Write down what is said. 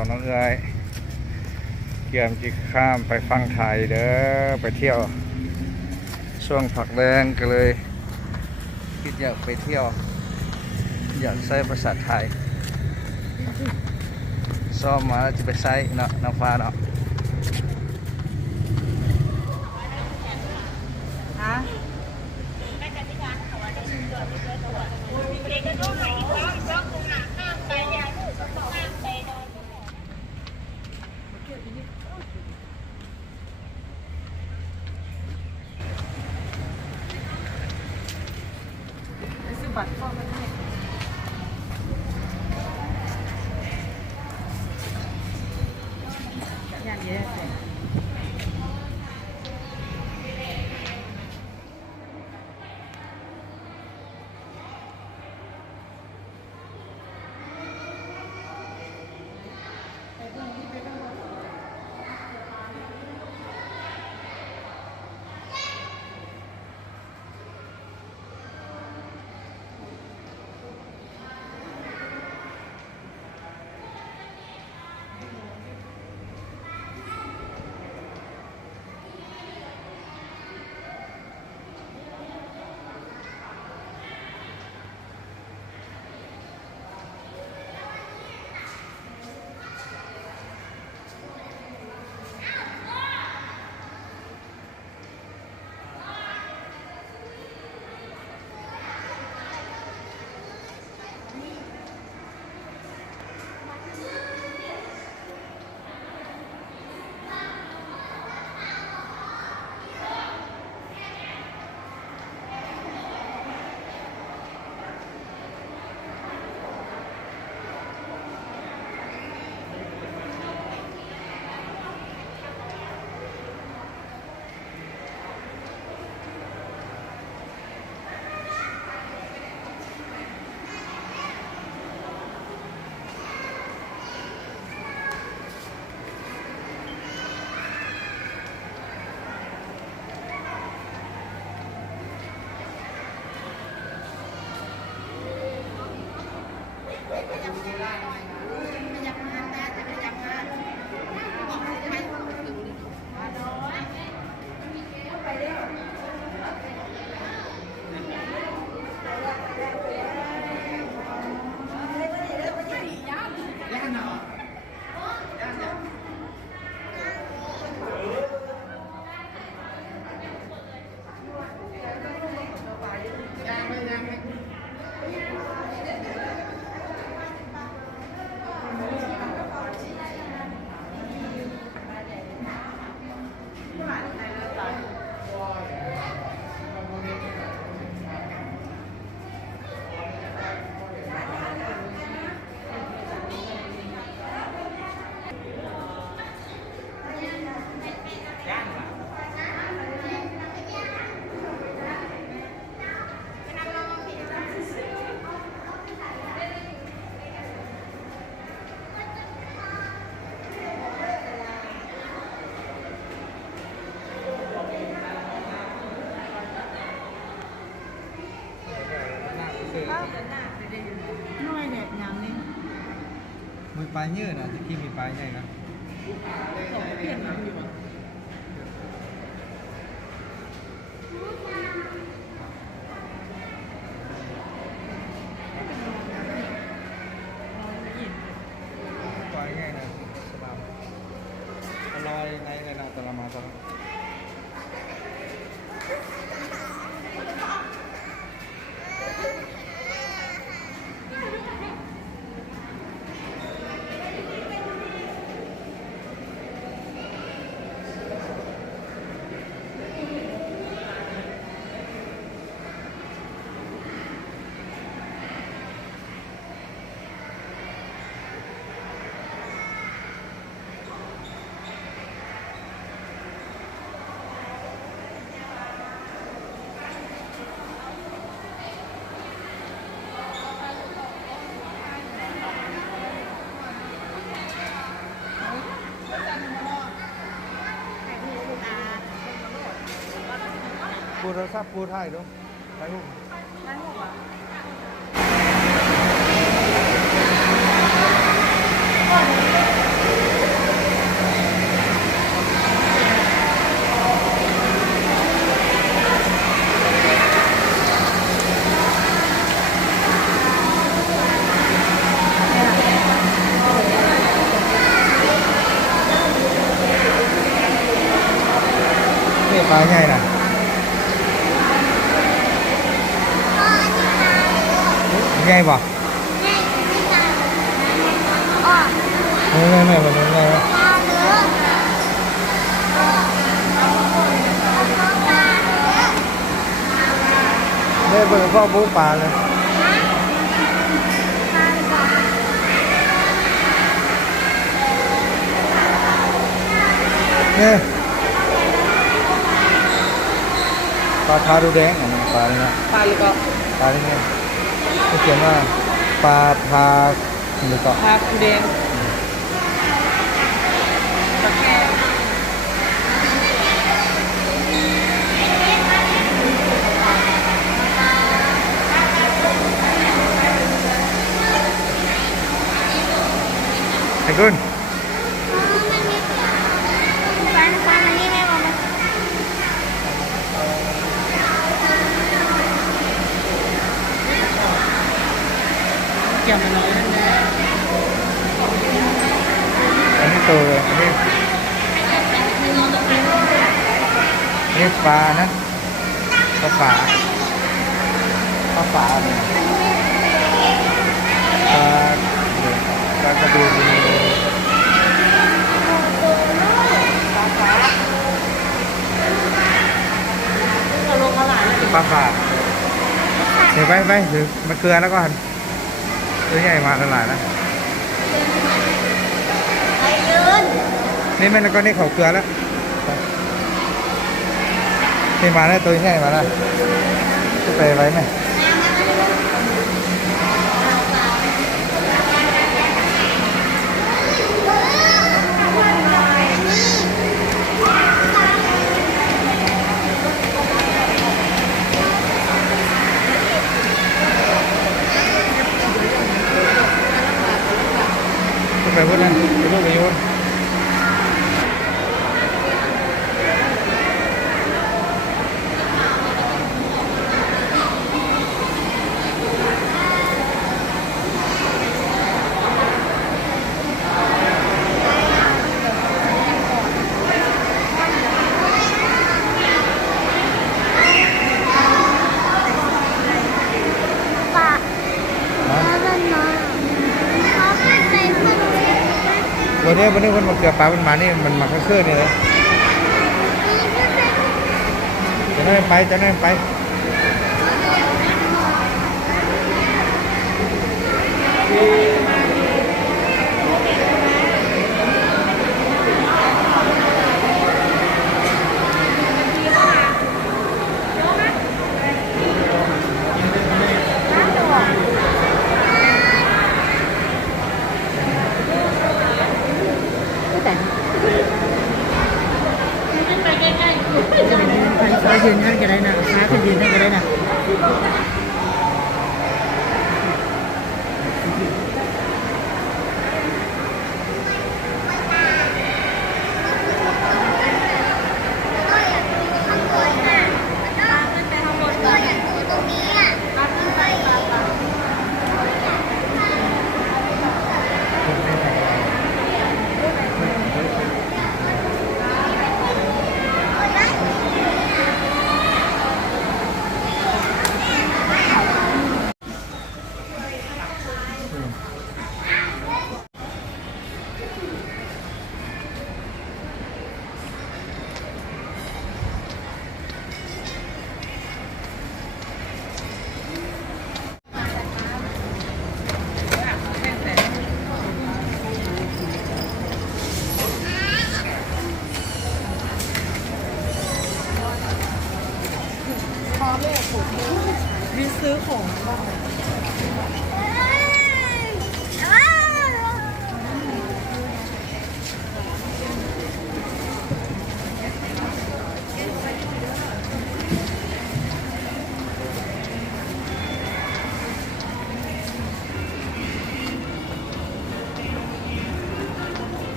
องน้องเอ๋ยเกี่ยมจิข้ามไปฟังไทยเด้อไปเที่ยวช่วงผักแรงก็เลยคิดอยากไปเที่ยวอยากใช้ภาษาไทยซ้อมมาแล้วจะไปใช้เนาะน้ำฟ้าเนาะบัตรเข้าประเทศงานเยอะเลยน้อยเนี่ยยำนี่มีปลายเยอะนะที่พี่มีปลายใหญ่นะเปลี่ยนมาอยู่ปลายใหญ่นะสบายอร่อยในเลยนะแต่ละมาตอนปูโทรศัพท์ปูถ่ายดูถ่ายรูป นี่ปลาใหญ่น่ะใหญ่บ่ไม่มันใหญ่ได้เบิกพ่อบูปลาเลยเนี่ยปลาทาดูแดงอันนี้ปลาเนี่ย ปลาหรือเปล่า ปลาเนี่ยเขาเขียนว่าปลาทาหรือเปล่า ปลาคูแดงปลาแค่ ไอ้กุน เกี่ยวมันน้อยนั่นแหละ อันนี้ตัวอันนี้ปลานะปลาฝาเนี่ยปลากระดูกมี เราลงมาหลายแล้ว ปลาฝาเดี๋ยวไปถือมาเกลือแล้วก็หั่นตัวใหญ่มาหลายนะนี่มันแล้วก็นี่เขาเกลือแล้วนี่มาแล้วตัวใหญ่มาแล้วจะไปไว้ไหมจะไปพูดนั่นไปพูดไปโยนวันนี้คนมาเกลือปลามันมานี่มันมาเครื่อนี่เลยจะนั่นไปขายืนนั่นก็ได้นะขาก็ยืนนั่นก็ได้นะนี่ซื้อของบ้าง